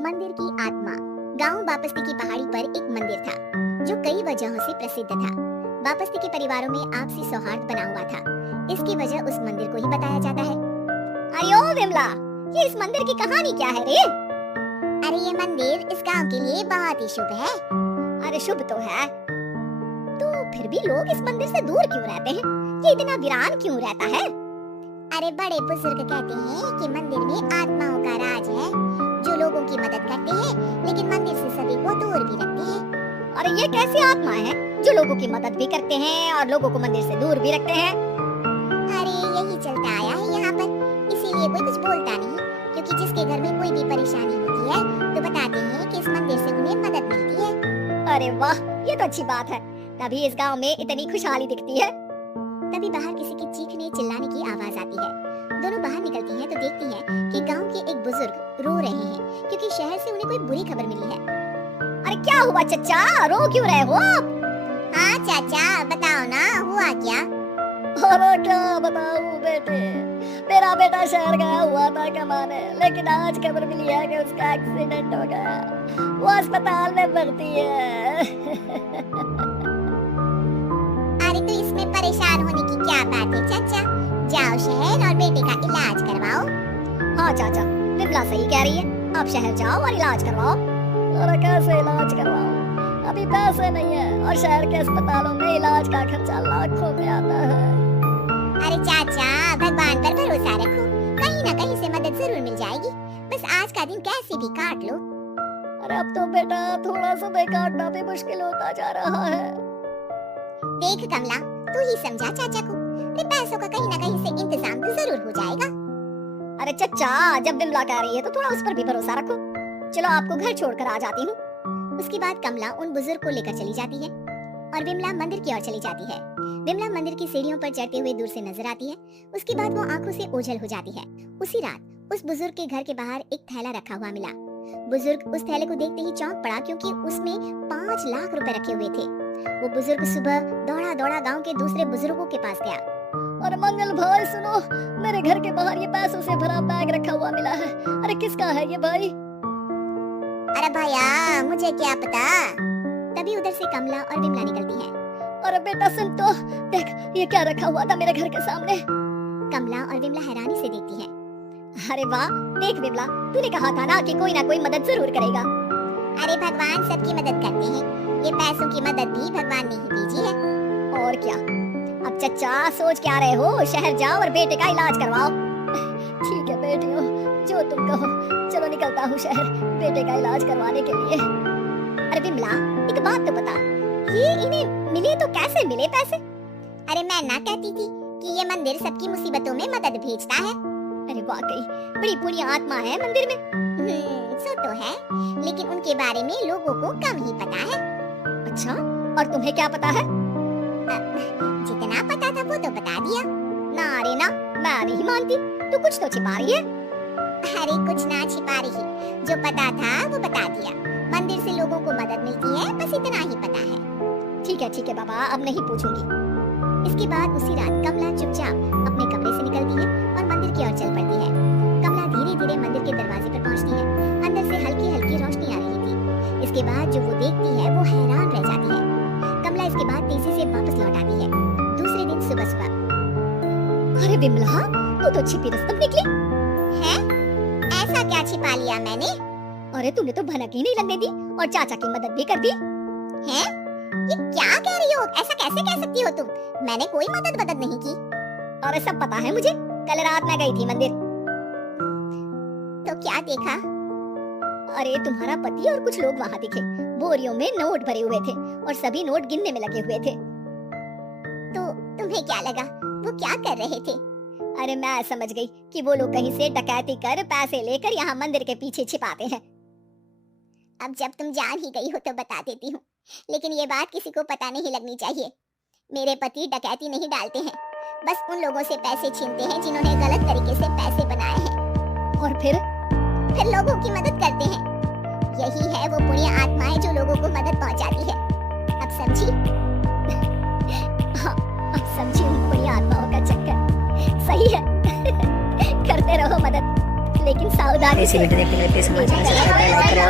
मंदिर की आत्मा। गांव बापस्ती की पहाड़ी पर एक मंदिर था जो कई वजहों से प्रसिद्ध था। बापस्ती के परिवारों में आपसी सौहार्द बना हुआ था। इसकी वजह उस मंदिर को ही बताया जाता है। अरे ओ विमला, ये इस मंदिर की कहानी क्या है रे? अरे ये मंदिर इस गांव के लिए बहुत ही शुभ है। अरे शुभ तो है, तो फिर भी लोग इस मंदिर से दूर क्यों रहते हैं? ये इतना वीरान क्यों रहता है? अरे बड़े बुजुर्ग कहते हैं कि मंदिर में आत्माओं का राज है जो लोगों की मदद करते हैं, लेकिन मंदिर से सभी को दूर भी रखते हैं। अरे ये कैसी आत्मा है जो लोगों की मदद भी करते हैं और लोगों को मंदिर से दूर भी रखते हैं? अरे यही चलता आया है यहाँ पर, इसीलिए कोई कुछ बोलता नहीं, क्योंकि जिसके घर में कोई भी परेशानी होती है तो बताते हैं कि इस मंदिर से उन्हें मदद मिलती है। अरे वाह, ये तो अच्छी बात है, तभी इस गांव में इतनी खुशहाली दिखती है। तभी बाहर किसी की चीखने चिल्लाने की आवाज आती है। दोनों बाहर निकलती हैं तो देखती हैं कि गांव के एक बुजुर्ग रो रहे हैं क्योंकि शहर से उन्हें कोई बुरी खबर मिली है। अरे क्या हुआ चचा, रो क्यों रहे हो आप? हाँ चाचा, बताओ ना, हुआ क्या? अरे क्या बताऊं बेटे, मेरा बेटा शहर गया हुआ था कमाने, लेकिन आज खबर मिली है कि उसका एक्सीडेंट हो गया, वो अस्पताल में भर्ती है। अरे तो इसमें परेशान होने की क्या बात है चाचा, जाओ शहर और बेटे का इलाज करवाओ। हाँ चाचा, विमला सही कह रही है, आप शहर जाओ और इलाज करवाओ। अरे कैसे इलाज करवाओ, अभी पैसे नहीं है और शहर के अस्पतालों में इलाज का खर्चा लाखों में आता है। अरे चाचा, भगवान पर भरोसा रखो, कहीं ना कहीं से मदद जरूर मिल जाएगी, बस आज का दिन कैसे भी काट लो। अरे अब तो बेटा थोड़ा समय काटना भी मुश्किल होता जा रहा है। देख कमला, तू ही समझा चाचा को, पैसों का कहीं ना कहीं से इंतजाम तो जरूर हो जाएगा। अरे चचा, जब विमला कह रही है तो थोड़ा उस पर भी भरोसा रखो। चलो आपको घर छोड़कर आ जाती हूँ। उसके बाद कमला उन बुजुर्ग को लेकर चली जाती है और विमला मंदिर की ओर चली जाती है। विमला मंदिर की सीढ़ियों पर चढ़ते हुए दूर से नजर आती है। उसके बाद वो आंखों से ओझल हो जाती है। उसी रात उस बुजुर्ग के घर के बाहर एक थैला रखा हुआ मिला। बुजुर्ग उस थैले को देखते ही चौंक पड़ा, क्योंकि उसमें 5 लाख रुपए रखे हुए थे। वो बुजुर्ग सुबह दौड़ा दौड़ा गांव के दूसरे बुजुर्गों के पास गया। और मंगल भाई सुनो, मेरे घर के बाहर ये पैसों से भरा बैग रखा हुआ मिला है। अरे किसका है ये भाई? अरे भैया, मुझे क्या पता। तभी उधर से कमला और विमला निकलती हैं। अरे बेटा सुन तो, देख ये क्या रखा हुआ था मेरे घर के सामने। कमला और विमला हैरानी से देखती हैं। अरे वाह, देख विमला, तूने कहा था ना कि कोई ना कोई मदद जरूर करेगा। अरे भगवान सबकी मदद करते हैं, ये पैसों की मदद भी भगवान ने ही भेजी है। और क्या, अब चचा सोच क्या रहे हो, शहर जाओ और बेटे का इलाज करवाओ। ठीक है बेटियों, जो तुम कहो, चलो निकलता हूँ शहर बेटे का इलाज करवाने के लिए। अरे विमला, एक बात तो बता, ये इन्हें मिले तो कैसे मिले पैसे? अरे मैं ना कहती थी कि ये मंदिर सबकी मुसीबतों में मदद भेजता है। अरे वाकई बड़ी पुण्य आत्मा है मंदिर में। सो तो है, लेकिन उनके बारे में लोगों को कम ही पता है। अच्छा, और तुम्हें क्या पता है? जितना पता था वो तो बता दिया। ना रे ना, मैं नहीं मानती, तू कुछ तो छिपा रही है। अरे कुछ ना छिपा रही, जो पता था वो बता दिया। मंदिर से लोगों को मदद मिलती है, बस इतना ही पता है। ठीक है बाबा, अब नहीं पूछूंगी। इसके बाद उसी रात कमला चुपचाप अपने कमरे से निकलती है और मंदिर की ओर चल पड़ती है। कमला धीरे धीरे मंदिर के दरवाजे पर पहुंचती है। अंदर से हल्की हल्की रोशनी आ रही थी। इसके बाद जो वो देखती है वो हैरान रह जाती है। कमला इसके बाद तेजी से वापस लौट आती है। दूसरे दिन सुबह सुबह। अरे विमला, तू तो छिपी रस्तम निकली है? ऐसा क्या छिपा लिया मैंने? अरे तूने तो भनक ही नहीं लगने दी और चाचा की मदद भी कर दी है? ये क्या कह रही हो? ऐसा कैसे कह सकती हो तुम? मैंने कोई मदद नहीं की। अरे सब पता है मुझे, कल रात मैं गई थी मंदिर। तो क्या देखा? अरे तुम्हारा पति और कुछ लोग वहाँ दिखे, बोरियों में नोट भरे हुए थे और सभी नोट गिनने में लगे हुए थे। तो तुम्हें क्या लगा, वो क्या कर रहे थे? अरे मैं समझ गई कि वो लोग कहीं से डकैती कर पैसे लेकर यहाँ मंदिर के पीछे छिपाते हैं। अब जब तुम जान ही गई हो तो बता देती हूँ, लेकिन ये बात किसी को पता नहीं लगनी चाहिए। मेरे पति डकैती नहीं डालते हैं, बस उन लोगों से पैसे छीनते हैं जिन्होंने गलत तरीके से पैसे बनाए हैं। और फिर लोगों की मदद करते हैं। यही है वो पुण्य आत्माएं जो लोगों को मदद पहुंचाती है। अब समझी? हाँ, अब समझी उन पुण्य आत्माओं का चक्कर। सही है। करते रहो मदद, लेकिन सावधानी ऐसी से। वीडियो देखने के लिए प्लीज हमारे चैनल सब्सक्राइब करें, लाइक करें